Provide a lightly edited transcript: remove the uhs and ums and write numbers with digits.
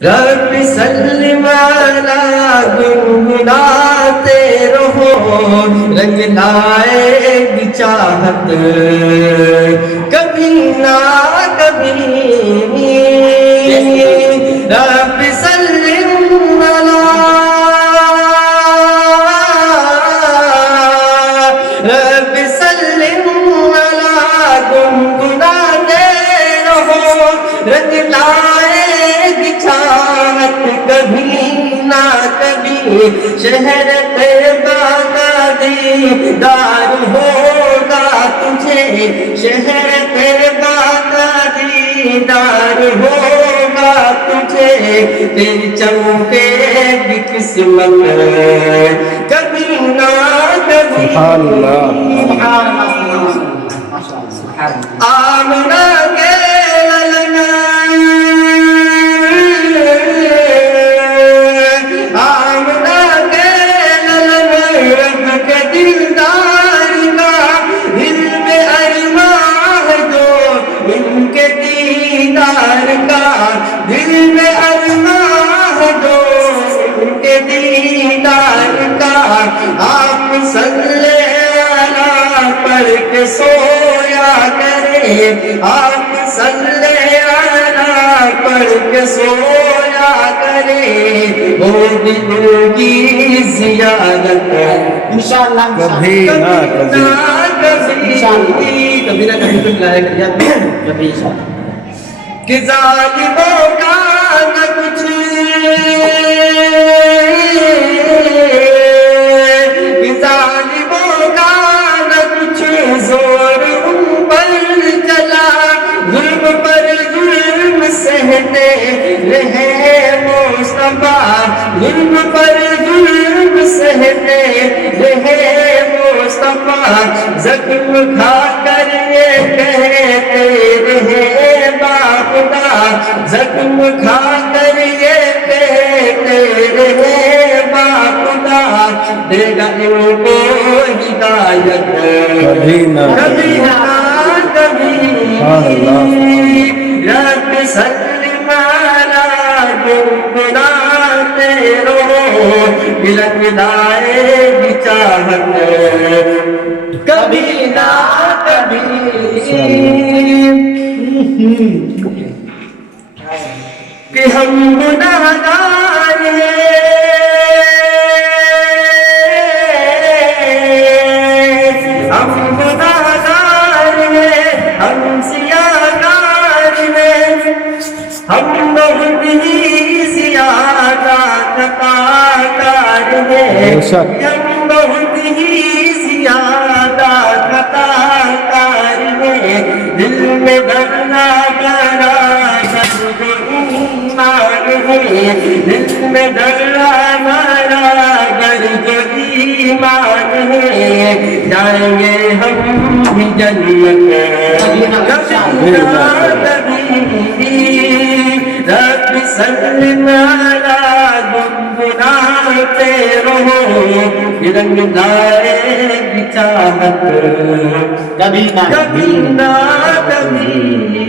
رب سلم علی گنگناتے رہو رنگ لائے گی چاہت کبھی نہ کبھی رب سلم علی رب سلم علی گنگناتے رہو رنگ لائے گی چاہت کبھی نہ کبھی شہر طیبہ کا دیدار ہوگا تجھے شہر طیبہ کا دیدار ہوگا تجھے تیری چمکے گی قسمت کبھی نہ کبھی سبحان اللہ آمنہ کے للنا آمنہ کے للنا رب کے دلدار کا دل میں ارمان جو ان کے دیدار کا دل میں ارمان جو ان کے دیدار کا آپ صلی اللہ پڑھ کے سویا کرے آپ صلی اللہ پڑھ کے سویا کرے ہوگی ان کی زیادت انشاءاللہ کبھی نہ کبھی کبھی نہ کبھی تم لایا کریا کبھی کہ ظالموں کا نہ کچھ کہ ظالموں کا نہ کچھ زور ان پر چلا ظلم پر ظلم سہتے رہے مصطفیٰ ظلم پر ظلم سہتے رہے مصطفیٰ زخم کھا کر یہ کہتے رہے باخدا زخم کھا کر یہ کہتے رہے باخدا دے گا ان کو ہدایت کبھی نہ کبھی نہ کبھی رب سلم علی گنگناتے رہو ملک لائے گی چاہت کبھی نہ کبھی کہ ہم گناہگار ہیں ہم گناہگار ہیں ہم سیاہگار ہیں ہم بہت ہی زیادہ خطاکار ہیں ہم بہت ہی زیادہ خطاکار ہیں دل میں ڈرنا ڈرا دل میں ڈرا مارا گر جو ایمان ہے جائیں گے ہم بھی جنت کبھی نہ کبھی رب سلم علی گنگناتے رہو رنگ لائے گی چاہت کبھی نہ کبھی نہ کبھی